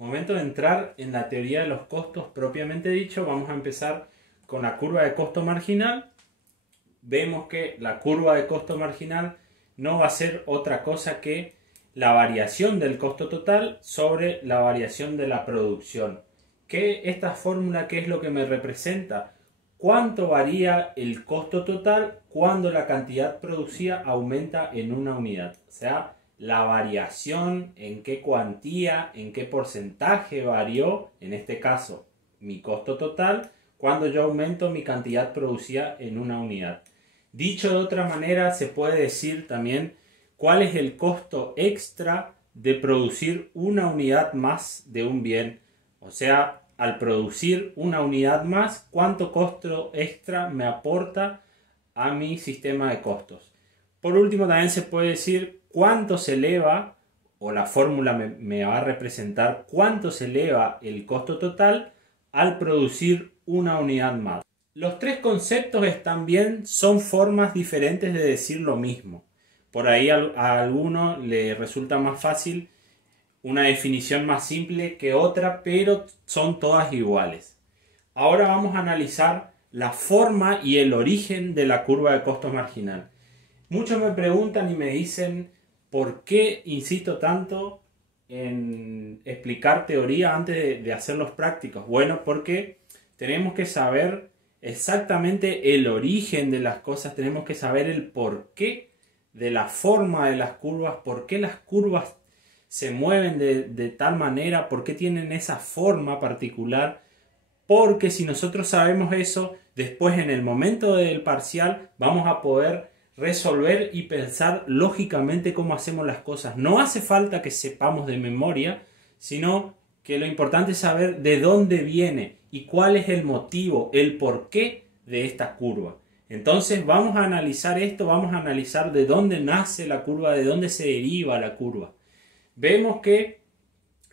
Momento de entrar en la teoría de los costos propiamente dicho, vamos a empezar con la curva de costo marginal. Vemos que la curva de costo marginal no va a ser otra cosa que la variación del costo total sobre la variación de la producción. ¿Qué esta fórmula qué es lo que me representa? ¿Cuánto varía el costo total cuando la cantidad producida aumenta en una unidad? O sea, la variación, en qué cuantía, en qué porcentaje varió, en este caso, mi costo total, cuando yo aumento mi cantidad producida en una unidad. Dicho de otra manera, se puede decir también cuál es el costo extra de producir una unidad más de un bien. O sea, al producir una unidad más, ¿cuánto costo extra me aporta a mi sistema de costos? Por último, también se puede decir cuánto se eleva, o la fórmula me va a representar cuánto se eleva el costo total al producir una unidad más. Los tres conceptos están bien, son formas diferentes de decir lo mismo. Por ahí a alguno le resulta más fácil una definición más simple que otra, pero son todas iguales. Ahora vamos a analizar la forma y el origen de la curva de costo marginal. Muchos me preguntan y me dicen ¿por qué insisto tanto en explicar teoría antes de hacer los prácticos? Bueno, porque tenemos que saber exactamente el origen de las cosas, tenemos que saber el porqué de la forma de las curvas, por qué las curvas se mueven de tal manera, por qué tienen esa forma particular, porque si nosotros sabemos eso, después en el momento del parcial vamos a poder resolver y pensar lógicamente cómo hacemos las cosas. No hace falta que sepamos de memoria, sino que lo importante es saber de dónde viene y cuál es el motivo, el porqué de esta curva. Entonces vamos a analizar esto, vamos a analizar de dónde nace la curva, de dónde se deriva la curva. Vemos que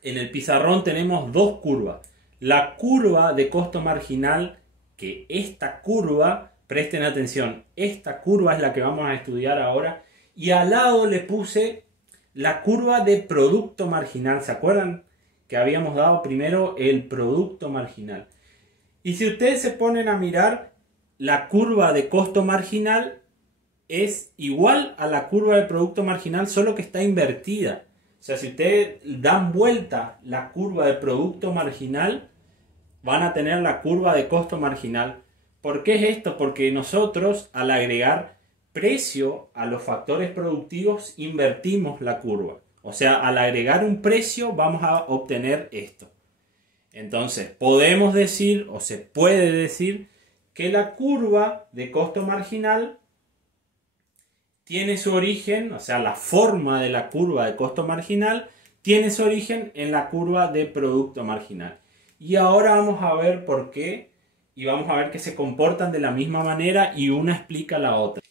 en el pizarrón tenemos dos curvas. La curva de costo marginal, que esta curva, presten atención, esta curva es la que vamos a estudiar ahora, y al lado le puse la curva de producto marginal. ¿Se acuerdan que habíamos dado primero el producto marginal? Y si ustedes se ponen a mirar, la curva de costo marginal es igual a la curva de producto marginal, solo que está invertida. O sea, si ustedes dan vuelta la curva de producto marginal, van a tener la curva de costo marginal. ¿Por qué es esto? Porque nosotros, al agregar precio a los factores productivos, invertimos la curva. O sea, al agregar un precio, vamos a obtener esto. Entonces, podemos decir, o se puede decir, que la curva de costo marginal tiene su origen, o sea, la forma de la curva de costo marginal tiene su origen en la curva de producto marginal. Y ahora vamos a ver por qué y vamos a ver que se comportan de la misma manera y una explica la otra.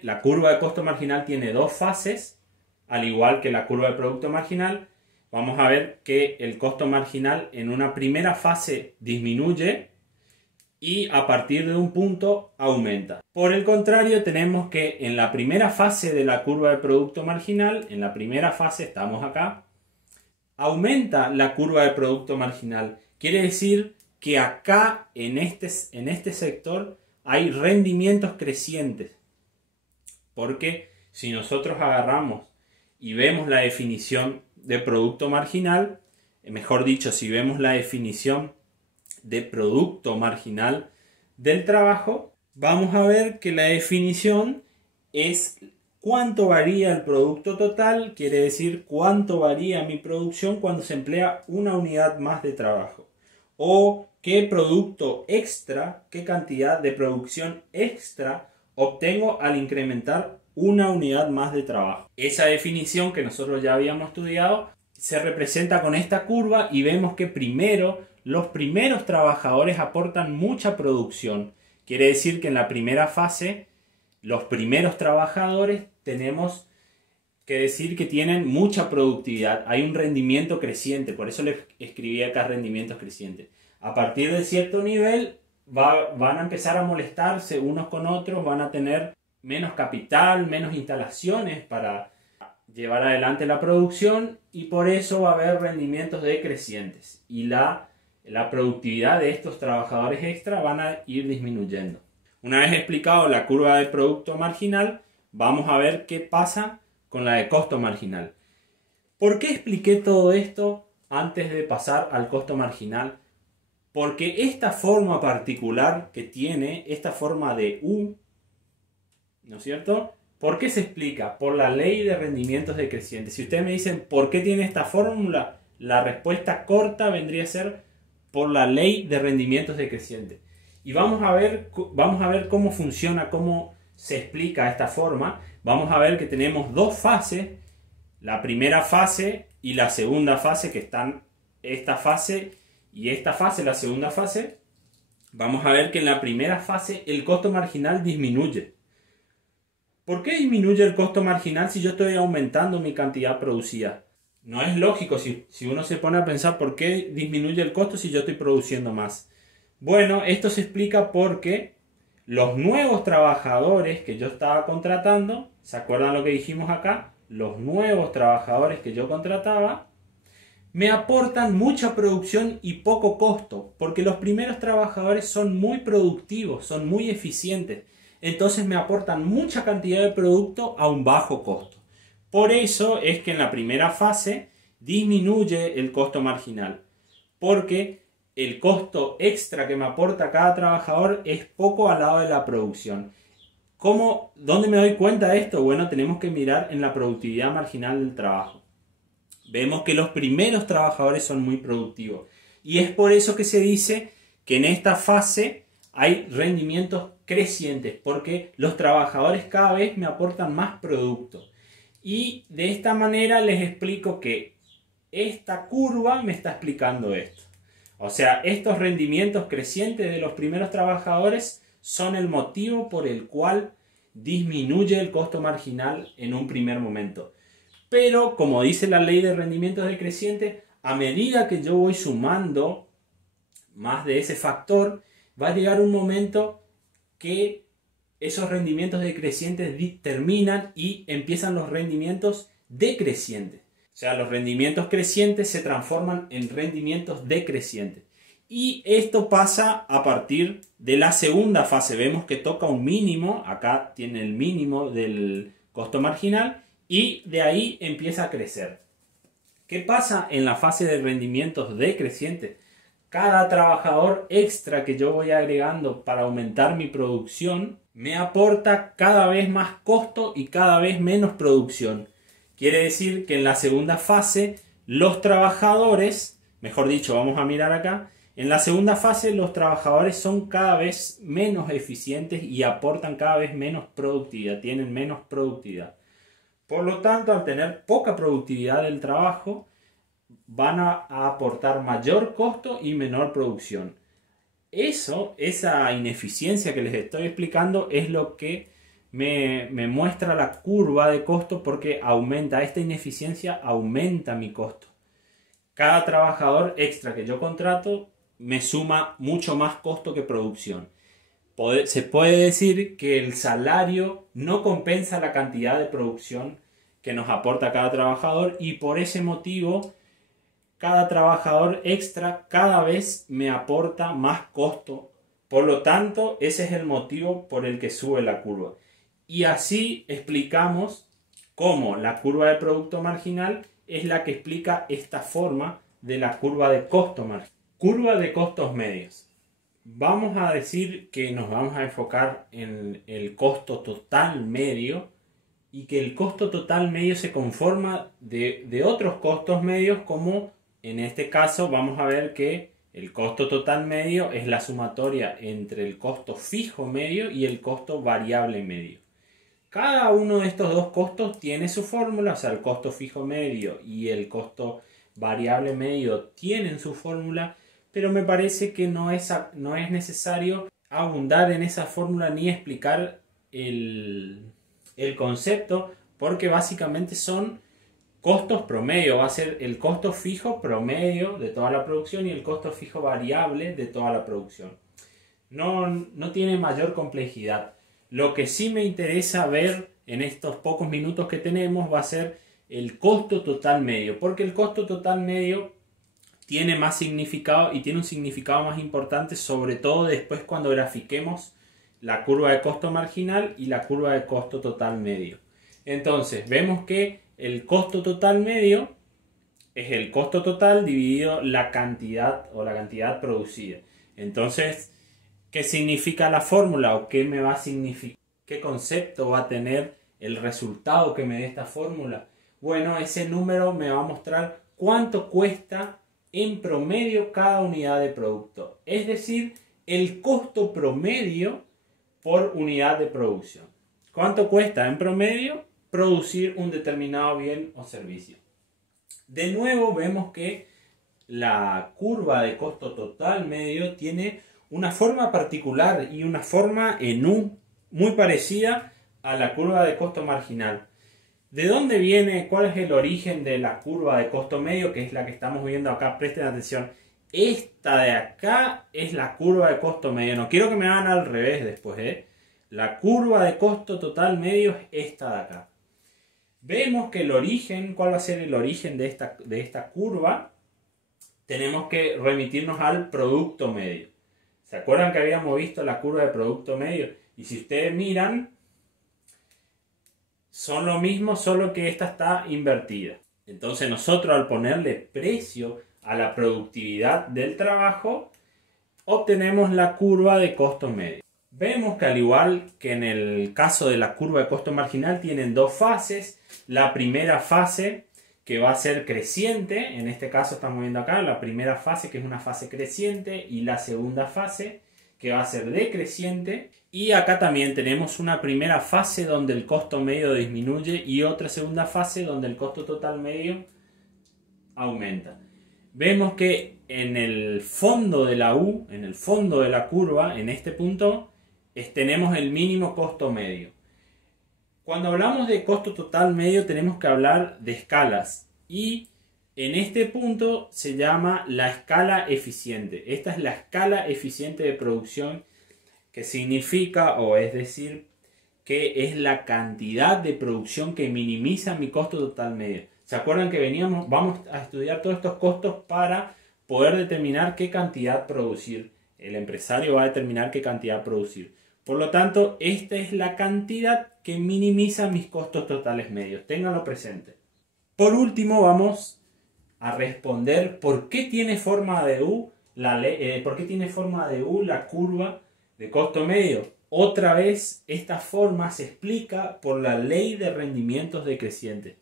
La curva de costo marginal tiene dos fases, al igual que la curva de producto marginal. Vamos a ver que el costo marginal en una primera fase disminuye y a partir de un punto aumenta. Por el contrario, tenemos que en la primera fase de la curva de producto marginal, en la primera fase, estamos acá, aumenta la curva de producto marginal. Quiere decir que acá, en este sector, hay rendimientos crecientes. Porque si nosotros agarramos y vemos la definición de producto marginal, mejor dicho, si vemos la definición de producto marginal del trabajo, vamos a ver que la definición es cuánto varía el producto total, quiere decir cuánto varía mi producción cuando se emplea una unidad más de trabajo. O qué producto extra, qué cantidad de producción extra obtengo al incrementar una unidad más de trabajo. Esa definición que nosotros ya habíamos estudiado se representa con esta curva y vemos que primero los primeros trabajadores aportan mucha producción. Quiere decir que en la primera fase los primeros trabajadores tenemos que decir que tienen mucha productividad. Hay un rendimiento creciente, por eso les escribí acá rendimientos crecientes. A partir de cierto nivel van a empezar a molestarse unos con otros, van a tener menos capital, menos instalaciones para llevar adelante la producción y por eso va a haber rendimientos decrecientes y la productividad de estos trabajadores extra van a ir disminuyendo. Una vez explicado la curva de producto marginal, vamos a ver qué pasa con la de costo marginal. ¿Por qué expliqué todo esto antes de pasar al costo marginal? Porque esta forma particular que tiene, esta forma de U, ¿no es cierto? ¿Por qué se explica? Por la ley de rendimientos decrecientes. Si ustedes me dicen ¿por qué tiene esta fórmula? La respuesta corta vendría a ser por la ley de rendimientos decrecientes. Y vamos a ver cómo funciona, cómo se explica esta forma. Vamos a ver que tenemos dos fases, la primera fase y la segunda fase, que están esta fase y esta fase, la segunda fase. Vamos a ver que en la primera fase el costo marginal disminuye. ¿Por qué disminuye el costo marginal si yo estoy aumentando mi cantidad producida? No es lógico si uno se pone a pensar por qué disminuye el costo si yo estoy produciendo más. Bueno, esto se explica porque los nuevos trabajadores que yo estaba contratando, ¿se acuerdan lo que dijimos acá? Los nuevos trabajadores que yo contrataba me aportan mucha producción y poco costo, porque los primeros trabajadores son muy productivos, son muy eficientes. Entonces me aportan mucha cantidad de producto a un bajo costo. Por eso es que en la primera fase disminuye el costo marginal, porque el costo extra que me aporta cada trabajador es poco al lado de la producción. ¿Dónde me doy cuenta de esto? Bueno, tenemos que mirar en la productividad marginal del trabajo. Vemos que los primeros trabajadores son muy productivos y es por eso que se dice que en esta fase hay rendimientos crecientes, porque los trabajadores cada vez me aportan más producto. Y de esta manera les explico que esta curva me está explicando esto. O sea, estos rendimientos crecientes de los primeros trabajadores son el motivo por el cual disminuye el costo marginal en un primer momento. Pero, como dice la ley de rendimientos decrecientes, a medida que yo voy sumando más de ese factor, va a llegar un momento que esos rendimientos decrecientes terminan y empiezan los rendimientos decrecientes. O sea, los rendimientos crecientes se transforman en rendimientos decrecientes. Y esto pasa a partir de la segunda fase. Vemos que toca un mínimo, acá tiene el mínimo del costo marginal, y de ahí empieza a crecer. ¿Qué pasa en la fase de rendimientos decrecientes? Cada trabajador extra que yo voy agregando para aumentar mi producción me aporta cada vez más costo y cada vez menos producción. Quiere decir que en la segunda fase los trabajadores, mejor dicho, vamos a mirar acá, en la segunda fase los trabajadores son cada vez menos eficientes y aportan cada vez menos productividad, tienen menos productividad. Por lo tanto, al tener poca productividad del trabajo, van a aportar mayor costo y menor producción. Esa ineficiencia que les estoy explicando es lo que me muestra la curva de costo, porque esta ineficiencia aumenta mi costo. Cada trabajador extra que yo contrato me suma mucho más costo que producción. Se puede decir que el salario no compensa la cantidad de producción que nos aporta cada trabajador, y por ese motivo cada trabajador extra cada vez me aporta más costo. Por lo tanto, ese es el motivo por el que sube la curva. Y así explicamos cómo la curva de producto marginal es la que explica esta forma de la curva de costo marginal. Curva de costos medios. Vamos a decir que nos vamos a enfocar en el costo total medio, y que el costo total medio se conforma de otros costos medios, como en este caso vamos a ver que el costo total medio es la sumatoria entre el costo fijo medio y el costo variable medio. Cada uno de estos dos costos tiene su fórmula, o sea, el costo fijo medio y el costo variable medio tienen su fórmula, pero me parece que no es necesario abundar en esa fórmula ni explicar el concepto, porque básicamente son costos promedio. Va a ser el costo fijo promedio de toda la producción y el costo fijo variable de toda la producción. No tiene mayor complejidad. Lo que sí me interesa ver en estos pocos minutos que tenemos va a ser el costo total medio, porque el costo total medio tiene más significado y tiene un significado más importante, sobre todo después cuando grafiquemos la curva de costo marginal y la curva de costo total medio. Entonces vemos que el costo total medio es el costo total dividido la cantidad o la cantidad producida. Entonces, ¿qué significa la fórmula o qué me va a significar? ¿Qué concepto va a tener el resultado que me dé esta fórmula? Bueno, ese número me va a mostrar cuánto cuesta en promedio cada unidad de producto. Es decir, el costo promedio por unidad de producción. ¿Cuánto cuesta en promedio producir un determinado bien o servicio? De nuevo vemos que la curva de costo total medio tiene una forma particular y una forma en U muy parecida a la curva de costo marginal. ¿De dónde viene? ¿Cuál es el origen de la curva de costo medio? Que es la que estamos viendo acá. Presten atención. Esta de acá es la curva de costo medio. No quiero que me hagan al revés después, ¿eh? La curva de costo total medio es esta de acá. Vemos que el origen, ¿cuál va a ser el origen de esta curva? Tenemos que remitirnos al producto medio. ¿Se acuerdan que habíamos visto la curva de producto medio? Y si ustedes miran, son lo mismo, solo que esta está invertida. Entonces nosotros al ponerle precio a la productividad del trabajo, obtenemos la curva de costo medio. Vemos que al igual que en el caso de la curva de costo marginal, tienen dos fases. La primera fase que va a ser creciente, en este caso estamos viendo acá la primera fase que es una fase creciente y la segunda fase que va a ser decreciente. Y acá también tenemos una primera fase donde el costo medio disminuye y otra segunda fase donde el costo total medio aumenta. Vemos que en el fondo de la U, en el fondo de la curva, en este punto, tenemos el mínimo costo medio. Cuando hablamos de costo total medio tenemos que hablar de escalas y en este punto se llama la escala eficiente. Esta es la escala eficiente de producción, que significa, o es decir, que es la cantidad de producción que minimiza mi costo total medio. ¿Se acuerdan que vamos a estudiar todos estos costos para poder determinar qué cantidad producir? El empresario va a determinar qué cantidad producir. Por lo tanto, esta es la cantidad que minimiza mis costos totales medios. Ténganlo presente. Por último, vamos a responder por qué tiene forma de U la curva de costo medio. Otra vez, esta forma se explica por la ley de rendimientos decrecientes.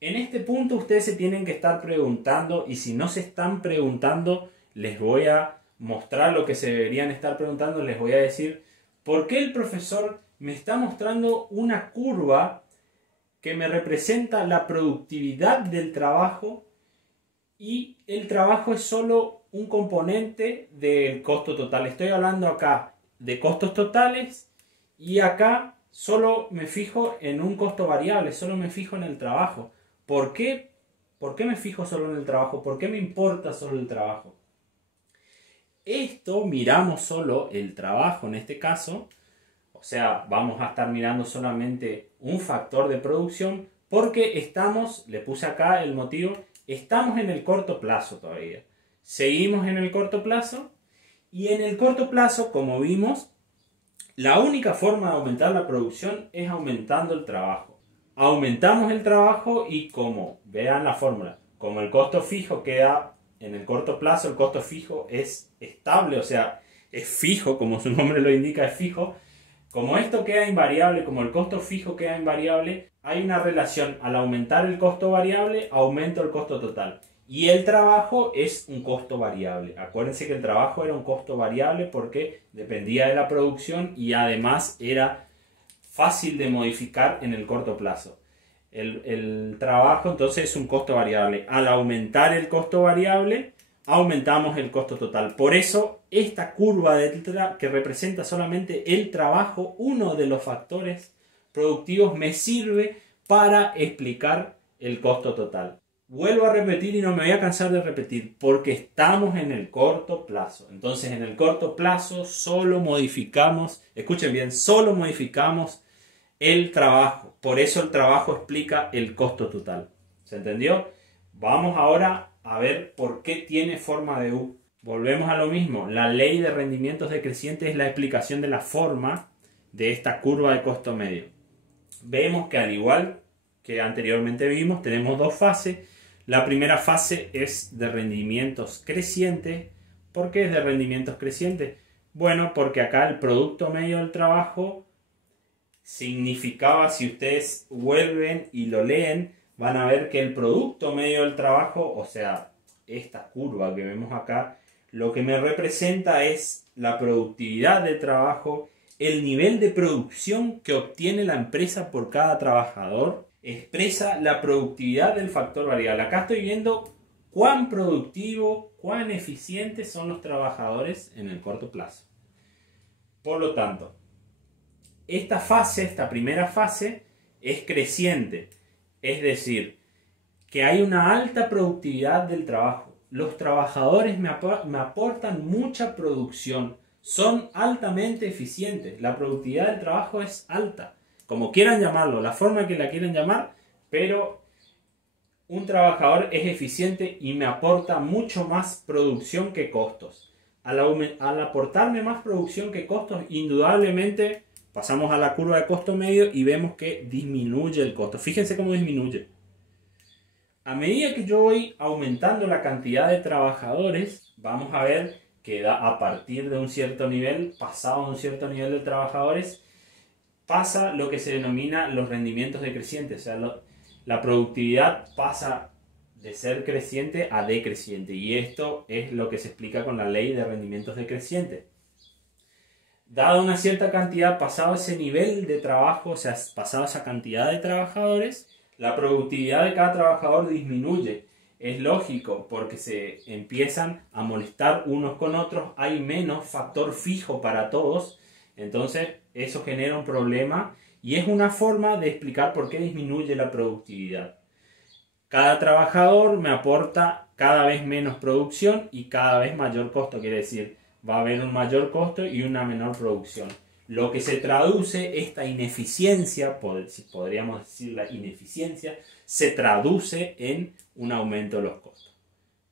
En este punto ustedes se tienen que estar preguntando, y si no se están preguntando, les voy a mostrar lo que se deberían estar preguntando. Les voy a decir por qué el profesor me está mostrando una curva que me representa la productividad del trabajo y el trabajo es solo un componente del costo total. Estoy hablando acá de costos totales y acá solo me fijo en un costo variable, solo me fijo en el trabajo. ¿Por qué? ¿Por qué me fijo solo en el trabajo? ¿Por qué me importa solo el trabajo? Esto miramos solo el trabajo en este caso, o sea, vamos a estar mirando solamente un factor de producción porque estamos, le puse acá el motivo, estamos en el corto plazo todavía. Seguimos en el corto plazo y en el corto plazo, como vimos, la única forma de aumentar la producción es aumentando el trabajo. Aumentamos el trabajo y como, vean la fórmula, como el costo fijo queda en el corto plazo, el costo fijo es estable, o sea, es fijo, como su nombre lo indica, es fijo. Como esto queda invariable, como el costo fijo queda invariable, hay una relación. Al aumentar el costo variable, aumenta el costo total. Y el trabajo es un costo variable. Acuérdense que el trabajo era un costo variable porque dependía de la producción y además era fácil de modificar en el corto plazo. El trabajo entonces es un costo variable. Al aumentar el costo variable, aumentamos el costo total. Por eso esta curva que representa solamente el trabajo, uno de los factores productivos, me sirve para explicar el costo total. Vuelvo a repetir y no me voy a cansar de repetir, porque estamos en el corto plazo. Entonces en el corto plazo solo modificamos, escuchen bien, solo modificamos el trabajo. Por eso el trabajo explica el costo total. ¿Se entendió? Vamos ahora a ver por qué tiene forma de U. Volvemos a lo mismo. La ley de rendimientos decrecientes es la explicación de la forma de esta curva de costo medio. Vemos que al igual que anteriormente vimos, tenemos dos fases. La primera fase es de rendimientos crecientes. ¿Por qué es de rendimientos crecientes? Bueno, porque acá el producto medio del trabajo significaba, si ustedes vuelven y lo leen, van a ver que el producto medio del trabajo, o sea, esta curva que vemos acá, lo que me representa es la productividad de trabajo, el nivel de producción que obtiene la empresa por cada trabajador, expresa la productividad del factor variable. Acá estoy viendo cuán productivo, cuán eficientes son los trabajadores en el corto plazo. Por lo tanto, esta fase, esta primera fase, es creciente. Es decir, que hay una alta productividad del trabajo. Los trabajadores me aportan mucha producción. Son altamente eficientes. La productividad del trabajo es alta. Como quieran llamarlo, la forma que la quieran llamar, pero un trabajador es eficiente y me aporta mucho más producción que costos. Al aportarme más producción que costos, indudablemente pasamos a la curva de costo medio y vemos que disminuye el costo. Fíjense cómo disminuye. A medida que yo voy aumentando la cantidad de trabajadores, vamos a ver que a partir de un cierto nivel, pasado un cierto nivel de trabajadores, pasa lo que se denomina los rendimientos decrecientes. O sea, la productividad pasa de ser creciente a decreciente. Y esto es lo que se explica con la ley de rendimientos decrecientes. Dada una cierta cantidad, pasado ese nivel de trabajo, o sea, pasado esa cantidad de trabajadores, la productividad de cada trabajador disminuye. Es lógico, porque se empiezan a molestar unos con otros, hay menos factor fijo para todos, entonces eso genera un problema y es una forma de explicar por qué disminuye la productividad. Cada trabajador me aporta cada vez menos producción y cada vez mayor costo, quiere decir, va a haber un mayor costo y una menor producción. Lo que se traduce, esta ineficiencia, si podríamos decir la ineficiencia, se traduce en un aumento de los costos.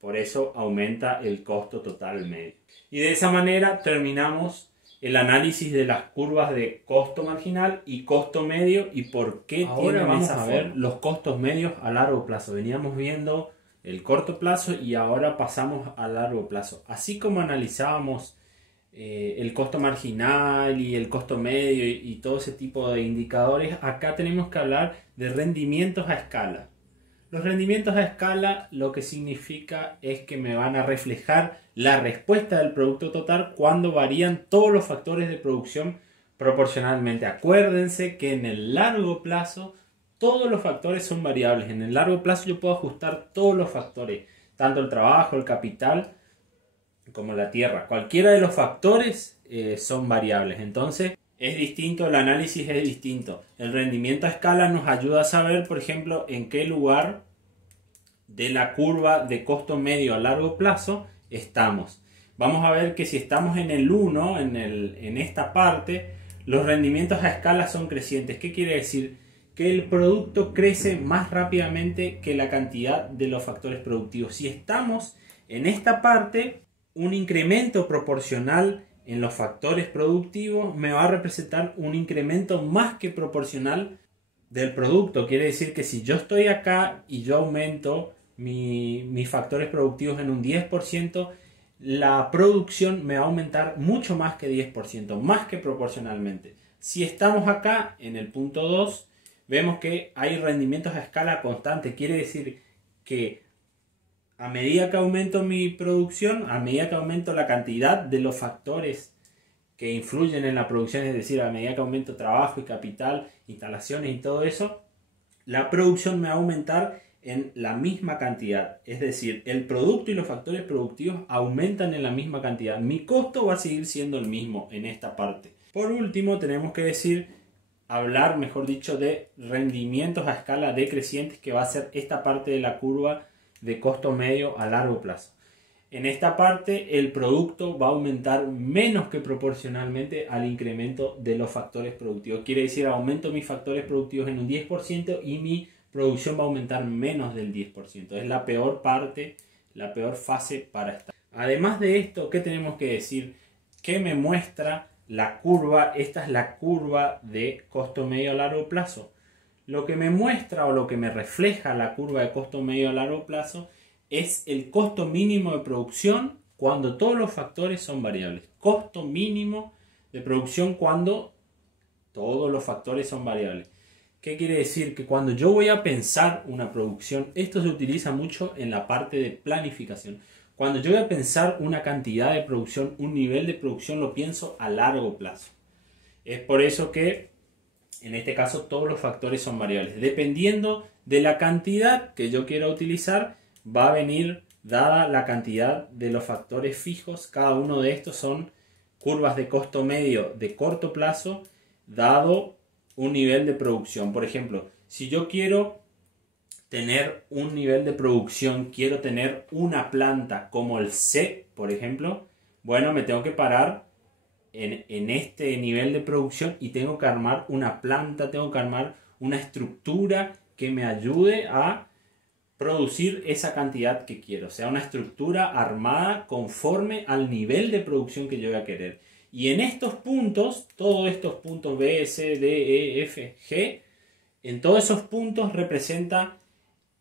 Por eso aumenta el costo total medio. Y de esa manera terminamos el análisis de las curvas de costo marginal y costo medio y por qué ahora vamos a ver los costos medios a largo plazo. Veníamos viendo el corto plazo y ahora pasamos a largo plazo. Así como analizábamos el costo marginal y el costo medio y todo ese tipo de indicadores, acá tenemos que hablar de rendimientos a escala. Los rendimientos a escala lo que significa es que me van a reflejar la respuesta del producto total cuando varían todos los factores de producción proporcionalmente. Acuérdense que en el largo plazo todos los factores son variables. En el largo plazo yo puedo ajustar todos los factores, tanto el trabajo, el capital, como la tierra. Cualquiera de los factores son variables. Entonces es distinto, el análisis es distinto. El rendimiento a escala nos ayuda a saber, por ejemplo, en qué lugar de la curva de costo medio a largo plazo estamos. Vamos a ver que si estamos en el 1, en esta parte, los rendimientos a escala son crecientes. ¿Qué quiere decir? Que el producto crece más rápidamente que la cantidad de los factores productivos. Si estamos en esta parte, un incremento proporcional en los factores productivos me va a representar un incremento más que proporcional del producto. Quiere decir que si yo estoy acá y yo aumento mis factores productivos en un 10%, la producción me va a aumentar mucho más que 10%, más que proporcionalmente. Si estamos acá en el punto 2, vemos que hay rendimientos a escala constante. Quiere decir que a medida que aumento mi producción, a medida que aumento la cantidad de los factores que influyen en la producción, es decir, a medida que aumento trabajo y capital, instalaciones y todo eso, la producción me va a aumentar en la misma cantidad. Es decir, el producto y los factores productivos aumentan en la misma cantidad. Mi costo va a seguir siendo el mismo en esta parte. Por último, tenemos que hablar, mejor dicho, de rendimientos a escala decrecientes, que va a ser esta parte de la curva de costo medio a largo plazo. En esta parte el producto va a aumentar menos que proporcionalmente al incremento de los factores productivos. Quiere decir, aumento mis factores productivos en un 10% y mi producción va a aumentar menos del 10%. Es la peor parte, la peor fase para estar. Además de esto, ¿qué tenemos que decir? ¿Qué me muestra la curva? Esta es la curva de costo medio a largo plazo. Lo que me muestra o lo que me refleja la curva de costo medio a largo plazo es el costo mínimo de producción cuando todos los factores son variables. Costo mínimo de producción cuando todos los factores son variables. ¿Qué quiere decir? Que cuando yo voy a pensar una producción, esto se utiliza mucho en la parte de planificación. Cuando yo voy a pensar una cantidad de producción, un nivel de producción, lo pienso a largo plazo. Es por eso que en este caso todos los factores son variables. Dependiendo de la cantidad que yo quiera utilizar, va a venir dada la cantidad de los factores fijos. Cada uno de estos son curvas de costo medio de corto plazo dado un nivel de producción. Por ejemplo, si yo quiero tener un nivel de producción, quiero tener una planta como el C, por ejemplo, bueno, me tengo que parar en este nivel de producción y tengo que armar una planta, tengo que armar una estructura que me ayude a producir esa cantidad que quiero. O sea, una estructura armada conforme al nivel de producción que yo voy a querer. Y en estos puntos, todos estos puntos B, C, D, E, F, G, en todos esos puntos representa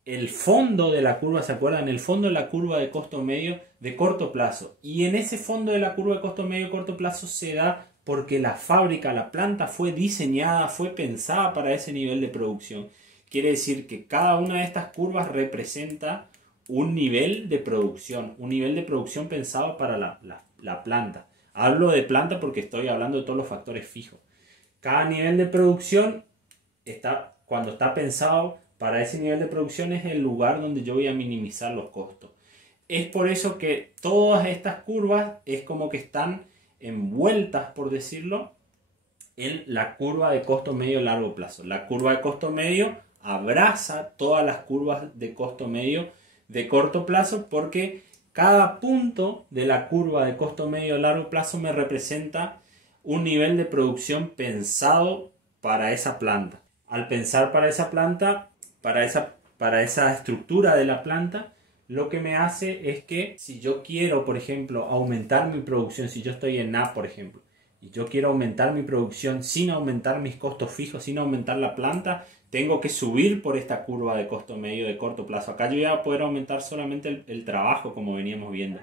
el fondo de la curva, ¿se acuerdan? El fondo de la curva de costo medio de corto plazo. Y en ese fondo de la curva de costo medio de corto plazo se da porque la fábrica, la planta fue diseñada, fue pensada para ese nivel de producción. Quiere decir que cada una de estas curvas representa un nivel de producción pensado para la planta. Hablo de planta porque estoy hablando de todos los factores fijos. Cada nivel de producción, cuando está pensado para ese nivel de producción, es el lugar donde yo voy a minimizar los costos. Es por eso que todas estas curvas es como que están envueltas, por decirlo, en la curva de costo medio a largo plazo. La curva de costo medio abraza todas las curvas de costo medio de corto plazo porque cada punto de la curva de costo medio a largo plazo me representa un nivel de producción pensado para esa planta. Al pensar para esa planta, para esa estructura de la planta, lo que me hace es que si yo quiero, por ejemplo, aumentar mi producción, si yo estoy en A, por ejemplo, y yo quiero aumentar mi producción sin aumentar mis costos fijos, sin aumentar la planta, tengo que subir por esta curva de costo medio de corto plazo. Acá yo voy a poder aumentar solamente el trabajo, como veníamos viendo.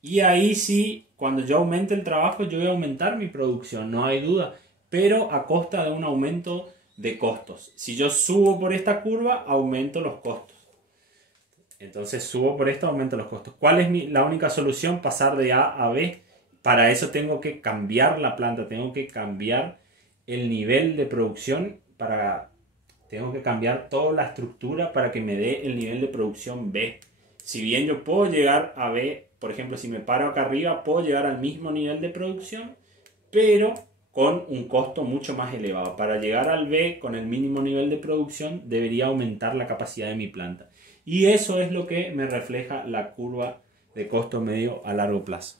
Y ahí sí, cuando yo aumente el trabajo, yo voy a aumentar mi producción, no hay duda, pero a costa de un aumento de costos. Si yo subo por esta curva, aumento los costos. Entonces subo por esto, aumento los costos. ¿Cuál es la única solución? Pasar de A a B. Para eso tengo que cambiar la planta, tengo que cambiar el nivel de producción, tengo que cambiar toda la estructura para que me dé el nivel de producción B. Si bien yo puedo llegar a B, por ejemplo, si me paro acá arriba, puedo llegar al mismo nivel de producción, pero con un costo mucho más elevado. Para llegar al B con el mínimo nivel de producción debería aumentar la capacidad de mi planta. Y eso es lo que me refleja la curva de costo medio a largo plazo.